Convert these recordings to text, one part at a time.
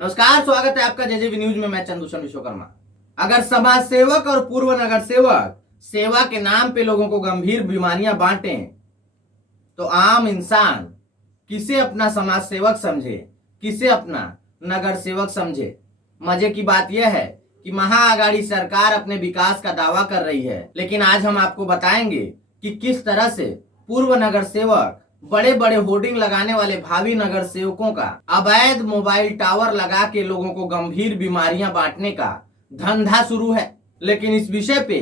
नमस्कार, स्वागत है आपका जेजेबी न्यूज में। मैं चंदूषण विश्वकर्मा। अगर समाज सेवक और पूर्व नगर सेवक सेवा के नाम पे लोगों को गंभीर बीमारियां बांटें तो आम इंसान किसे अपना समाज सेवक समझे, किसे अपना नगर सेवक समझे। मजे की बात यह है कि महाअगाड़ी सरकार अपने विकास का दावा कर रही है, लेकिन आज हम आपको बताएंगे कि किस तरह से पूर्व नगर सेवक बड़े बड़े होर्डिंग लगाने वाले भावी नगर सेवकों का अवैध मोबाइल टावर लगा के लोगों को गंभीर बीमारियां बांटने का धंधा शुरू है। लेकिन इस विषय पे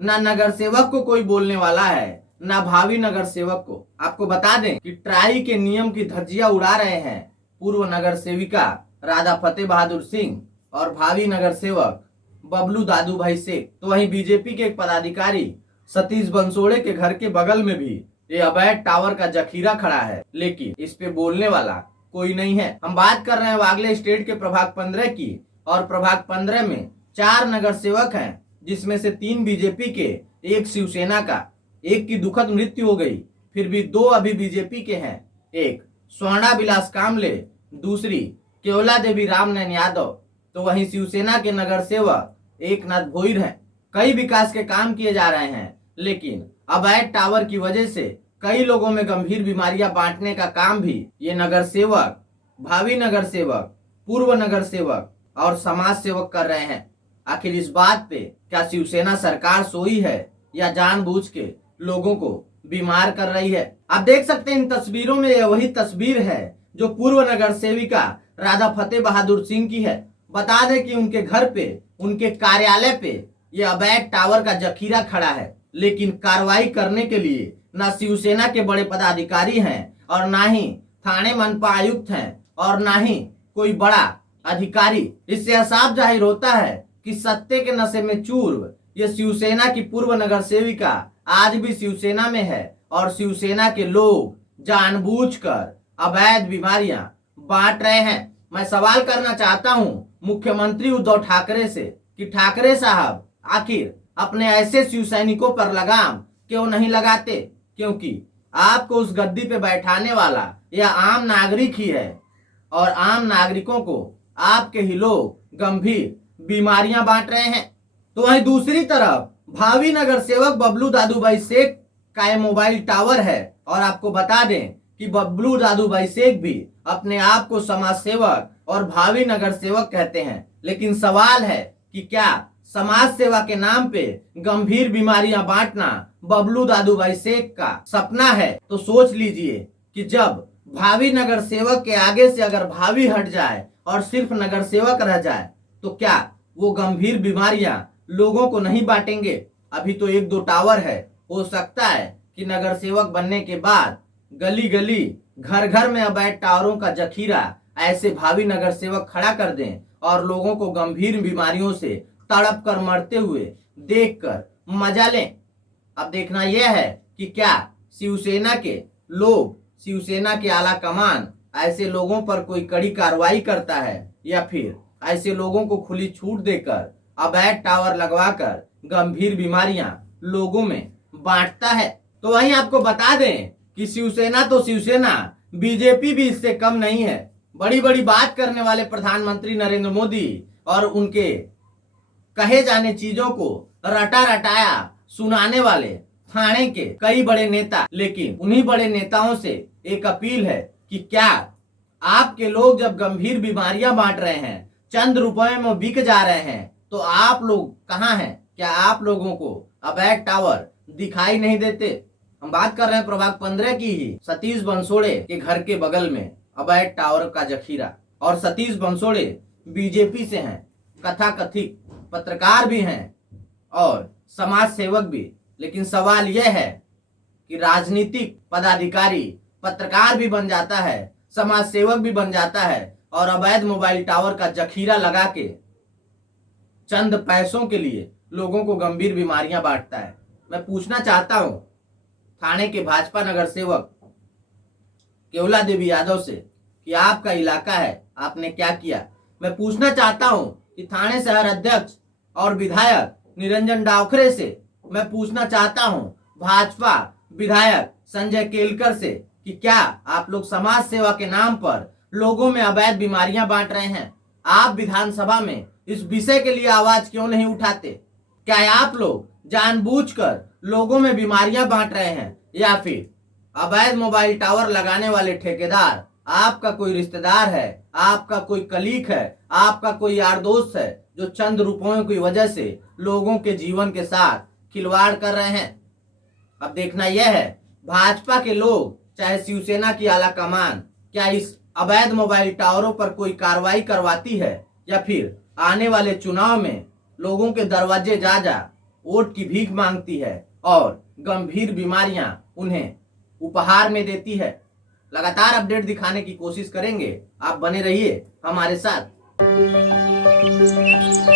ना नगर सेवक को कोई बोलने वाला है, ना भावी नगर सेवक को। आपको बता दें कि ट्राई के नियम की धज्जियां उड़ा रहे हैं पूर्व नगर सेविका राधा फतेह बहादुर सिंह और भावी नगर सेवक बबलू दादू भाई शेख। तो वहीं बीजेपी के एक पदाधिकारी सतीश बंसोड़े के घर के बगल में भी ये अवैध टावर का जखीरा खड़ा है, लेकिन इस पे बोलने वाला कोई नहीं है। हम बात कर रहे हैं वागले स्टेट के प्रभाग 15 की, और प्रभाग 15 में 4 नगर सेवक हैं, जिसमें से 3 बीजेपी के, एक शिवसेना का। एक की दुखद मृत्यु हो गई, फिर भी 2 अभी बीजेपी के हैं। एक स्वर्णा विलास कामले, दूसरी केवला देवी रामनयन यादव। तो वहीं शिवसेना के नगर सेवक एकनाथ भोईर हैं। कई विकास के काम किए जा रहे हैं, लेकिन अवैध टावर की वजह से कई लोगों में गंभीर बीमारियां बांटने का काम भी ये नगर सेवक, भावी नगर सेवक, पूर्व नगर सेवक और समाज सेवक कर रहे हैं। आखिर इस बात पे क्या शिवसेना सरकार सोई है या जानबूझ के लोगों को बीमार कर रही है? आप देख सकते हैं इन तस्वीरों में यह वही तस्वीर है जो पूर्व नगर सेविका राधा फतेह बहादुर सिंह की है। बता दें कि उनके घर पे, उनके कार्यालय पे यह अवैध टावर का जखीरा खड़ा है, लेकिन कार्रवाई करने के लिए ना शिवसेना के बड़े पदाधिकारी हैं और ना ही थाने मनपा आयुक्त हैं और ना ही कोई बड़ा अधिकारी। इससे यह साफ जाहिर होता है कि सत्ते के नशे में चूर ये शिवसेना की पूर्व नगर सेविका आज भी शिवसेना में है और शिवसेना के लोग जानबूझकर अवैध बीमारियां बांट रहे हैं। मैं सवाल करना चाहता हूं मुख्यमंत्री उद्धव ठाकरे से कि ठाकरे साहब आखिर अपने ऐसे शिव सैनिकों पर लगाम क्यों नहीं लगाते, क्योंकि आपको उस गद्दी पे बैठाने वाला यह आम नागरिक ही है और आम नागरिकों को आपके ही लोग गंभीर बीमारियां बांट रहे हैं। तो वहीं दूसरी तरफ भावी नगर सेवक बबलू दादू भाई शेख का यह मोबाइल टावर है, और आपको बता दें कि बबलू दादू भाई शेख भी अपने आप को समाज सेवक और भावी नगर सेवक कहते हैं। लेकिन सवाल है कि क्या समाज सेवा के नाम पे गंभीर बीमारियां बांटना बबलू दादू भाई शेख का सपना है? तो सोच लीजिए कि जब भावी नगर सेवक के आगे से अगर भावी हट जाए और सिर्फ नगर सेवक रह जाए तो क्या वो गंभीर बीमारियां लोगों को नहीं बांटेंगे? अभी तो 1-2 टावर है, हो सकता है कि नगर सेवक बनने के बाद गली गली, घर घर में अवैध टावरों का जखीरा ऐसे भावी नगर सेवक खड़ा कर दें और लोगों को गंभीर बीमारियों से तड़प कर मरते हुए देखकर मजा लें। अब देखना यह है कि क्या शिवसेना के लोग, शिवसेना के आला कमान ऐसे लोगों पर कोई कड़ी कार्रवाई करता है या फिर ऐसे लोगों को खुली छूट देकर अवैध टावर लगवाकर गंभीर बीमारियां लोगों में बांटता है। तो वहीं आपको बता दें कि शिवसेना तो शिवसेना, बीजेपी भी इससे कम नहीं है। बड़ी बड़ी बात करने वाले प्रधानमंत्री नरेंद्र मोदी और उनके कहे जाने चीजों को रटा रटाया सुनाने वाले थाने के कई बड़े नेता। लेकिन उन्हीं बड़े नेताओं से एक अपील है कि क्या आपके लोग जब गंभीर बीमारियां बांट रहे हैं, चंद रुपए में बिक जा रहे हैं, तो आप लोग कहाँ हैं? क्या आप लोगों को अवैध टावर दिखाई नहीं देते? हम बात कर रहे हैं प्रभाग 15 की ही। सतीश बंसोड़े के घर के बगल में अवैध टावर का जखीरा, और सतीश बंसोड़े बीजेपी से हैं, कथाकथित पत्रकार भी हैं और समाज सेवक भी। लेकिन सवाल यह है कि राजनीतिक पदाधिकारी पत्रकार भी बन जाता है, समाज सेवक भी बन जाता है और अवैध मोबाइल टावर का जखीरा लगा के चंद पैसों के लिए लोगों को गंभीर बीमारियां बांटता है। मैं पूछना चाहता हूं थाने के भाजपा नगर सेवक केवला देवी यादव से कि आपका इलाका है, आपने क्या किया? मैं पूछना चाहता हूं कि थाने शहर अध्यक्ष और विधायक निरंजन डावखरे से मैं पूछना चाहता हूं भाजपा विधायक संजय केलकर से कि क्या आप लोग समाज सेवा के नाम पर लोगों में अवैध बीमारियां बांट रहे हैं? आप विधानसभा में इस विषय के लिए आवाज क्यों नहीं उठाते? क्या आप लोग जानबूझकर लोगों में बीमारियां बांट रहे हैं, या फिर अवैध मोबाइल टावर लगाने वाले ठेकेदार आपका कोई रिश्तेदार है, आपका कोई कलीग है, आपका कोई यार दोस्त है जो चंद रुपयों की वजह से लोगों के जीवन के साथ खिलवाड़ कर रहे हैं? अब देखना यह है, भाजपा के लोग चाहे शिवसेना की आला कमान क्या इस अवैध मोबाइल टावरों पर कोई कार्रवाई करवाती है, या फिर आने वाले चुनाव में लोगों के दरवाजे जा जा वोट की भीख मांगती है और गंभीर बीमारियां उन्हें उपहार में देती है। लगातार अपडेट दिखाने की कोशिश करेंगे, आप बने रहिए हमारे साथ।